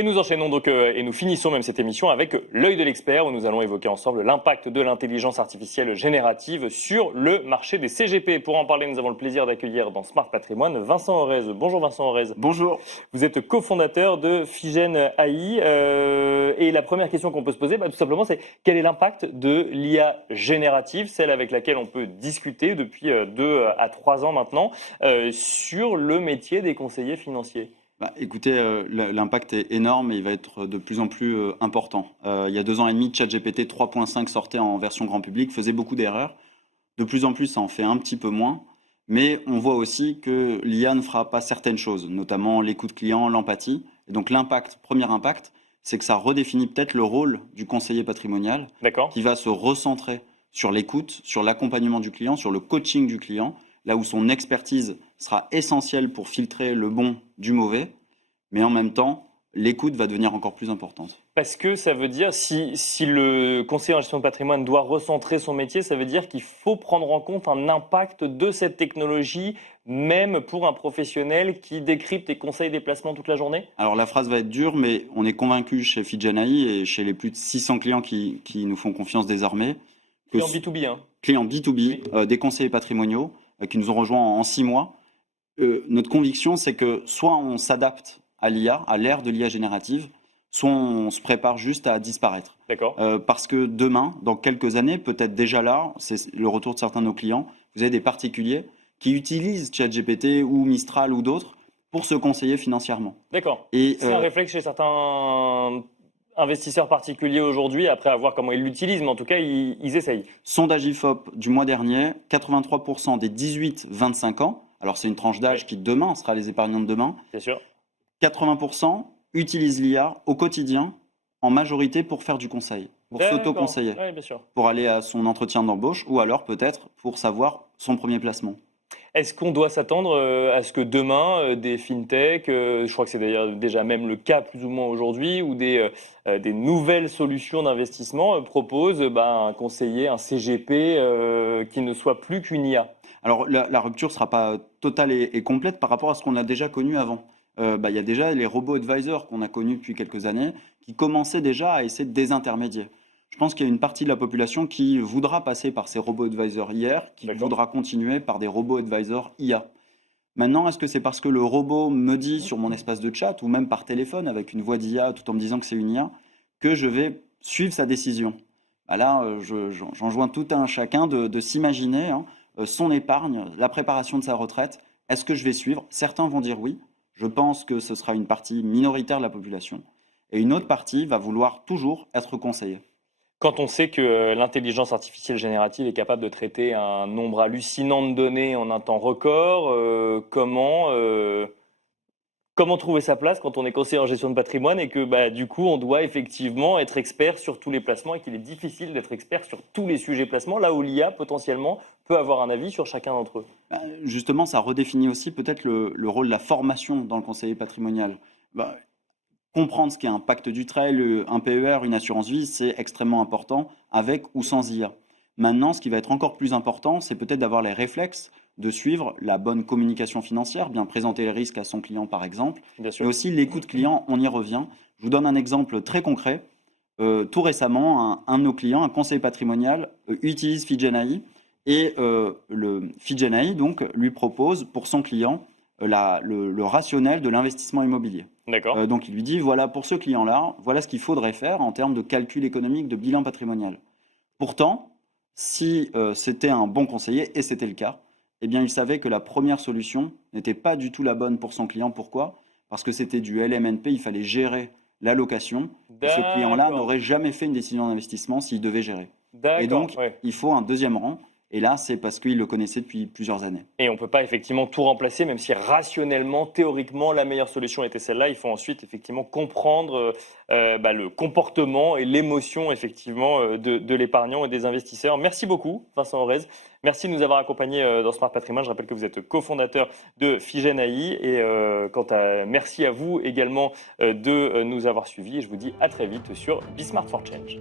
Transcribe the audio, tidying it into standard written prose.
Et nous enchaînons donc et nous finissons même cette émission avec l'œil de l'expert où nous allons évoquer ensemble l'impact de l'intelligence artificielle générative sur le marché des CGP. Pour en parler, nous avons le plaisir d'accueillir dans Smart Patrimoine Vincent Orez. Bonjour Vincent Orez. Bonjour. Vous êtes cofondateur de Figen AI et la première question qu'on peut se poser, tout simplement, c'est quel est l'impact de l'IA générative, celle avec laquelle on peut discuter depuis 2 à 3 ans maintenant, sur le métier des conseillers financiers? Écoutez, l'impact est énorme et il va être de plus en plus important. Il y a 2 ans et demi, ChatGPT 3.5 sortait en version grand public, faisait beaucoup d'erreurs. De plus en plus, ça en fait un petit peu moins. Mais on voit aussi que l'IA ne fera pas certaines choses, notamment l'écoute client, l'empathie. Et donc premier impact, c'est que ça redéfinit peut-être le rôle du conseiller patrimonial, D'accord. qui va se recentrer sur l'écoute, sur l'accompagnement du client, sur le coaching du client, là où son expertise sera essentielle pour filtrer le bon du mauvais, mais en même temps, l'écoute va devenir encore plus importante. Parce que ça veut dire, si le conseiller en gestion de patrimoine doit recentrer son métier, ça veut dire qu'il faut prendre en compte un impact de cette technologie, même pour un professionnel qui décrypte et conseille des placements toute la journée? Alors la phrase va être dure, mais on est convaincu chez Figen AI et chez les plus de 600 clients qui nous font confiance désormais, que Et en B2B, hein. clients B2B, Oui. des conseillers patrimoniaux qui nous ont rejoints en 6 mois, notre conviction, c'est que soit on s'adapte à l'IA, à l'ère de l'IA générative, soit on se prépare juste à disparaître. D'accord. Parce que demain, dans quelques années, peut-être déjà là, c'est le retour de certains de nos clients, vous avez des particuliers qui utilisent ChatGPT ou Mistral ou d'autres pour se conseiller financièrement. D'accord. Et C'est un réflexe chez certains investisseurs particuliers aujourd'hui, après à voir comment ils l'utilisent, mais en tout cas, ils essayent. sondage IFOP du mois dernier, 83% des 18-25 ans, alors c'est une tranche d'âge Oui. qui demain sera les épargnants de demain, Bien sûr. 80% utilisent l'IA au quotidien, en majorité pour faire du conseil, pour D'accord. s'auto-conseiller, Oui, bien sûr. pour aller à son entretien d'embauche ou alors peut-être pour savoir son premier placement. Est-ce qu'on doit s'attendre à ce que demain, des fintechs, je crois que c'est d'ailleurs déjà même le cas plus ou moins aujourd'hui, ou des nouvelles solutions d'investissement proposent un conseiller, un CGP qui ne soit plus qu'une IA? Alors la rupture ne sera pas totale et complète par rapport à ce qu'on a déjà connu avant. Il y a déjà les robots advisors qu'on a connus depuis quelques années qui commençaient déjà à essayer de désintermédier. Je pense qu'il y a une partie de la population qui voudra passer par ces robots advisors hier, qui D'accord. voudra continuer par des robots advisors IA. Maintenant, est-ce que c'est parce que le robot me dit sur mon espace de chat ou même par téléphone avec une voix d'IA tout en me disant que c'est une IA que je vais suivre sa décision? Là, j'enjoins tout un chacun de s'imaginer son épargne, la préparation de sa retraite. Est-ce que je vais suivre? Certains vont dire oui. Je pense que ce sera une partie minoritaire de la population. Et une autre partie va vouloir toujours être conseillée. Quand on sait que l'intelligence artificielle générative est capable de traiter un nombre hallucinant de données en un temps record, comment trouver sa place quand on est conseiller en gestion de patrimoine et que du coup on doit effectivement être expert sur tous les placements et qu'il est difficile d'être expert sur tous les sujets placements, là où l'IA potentiellement peut avoir un avis sur chacun d'entre eux? Justement, ça redéfinit aussi peut-être le rôle de la formation dans le conseiller patrimonial. Bah, Comprendre ce qu'est un pacte du trail, un PER, une assurance vie, c'est extrêmement important, avec ou sans IA. Maintenant, ce qui va être encore plus important, c'est peut-être d'avoir les réflexes de suivre la bonne communication financière, bien présenter les risques à son client par exemple, Bien sûr. mais aussi l'écoute client, on y revient. Je vous donne un exemple très concret. Tout récemment, un de nos clients, un conseiller patrimonial, utilise Figen AI et le Figen AI donc, lui propose pour son client le rationnel de l'investissement immobilier. D'accord. Donc il lui dit, voilà, pour ce client-là, voilà ce qu'il faudrait faire en termes de calcul économique, de bilan patrimonial. Pourtant, si c'était un bon conseiller, et c'était le cas, eh bien il savait que la première solution n'était pas du tout la bonne pour son client. Pourquoi? Parce que c'était du LMNP, il fallait gérer l'allocation, et ce client-là D'accord. n'aurait jamais fait une décision d'investissement s'il devait gérer. Et D'accord, donc, ouais. il faut un deuxième rang, et là, c'est parce qu'il le connaissait depuis plusieurs années. Et on ne peut pas effectivement tout remplacer, même si rationnellement, théoriquement, la meilleure solution était celle-là. Il faut ensuite effectivement comprendre le comportement et l'émotion effectivement de l'épargnant et des investisseurs. Merci beaucoup, Vincent Orez. Merci de nous avoir accompagnés dans Smart Patrimoine. Je rappelle que vous êtes cofondateur de Figen AI. Et merci à vous également de nous avoir suivis. Et je vous dis à très vite sur Be Smart for Change.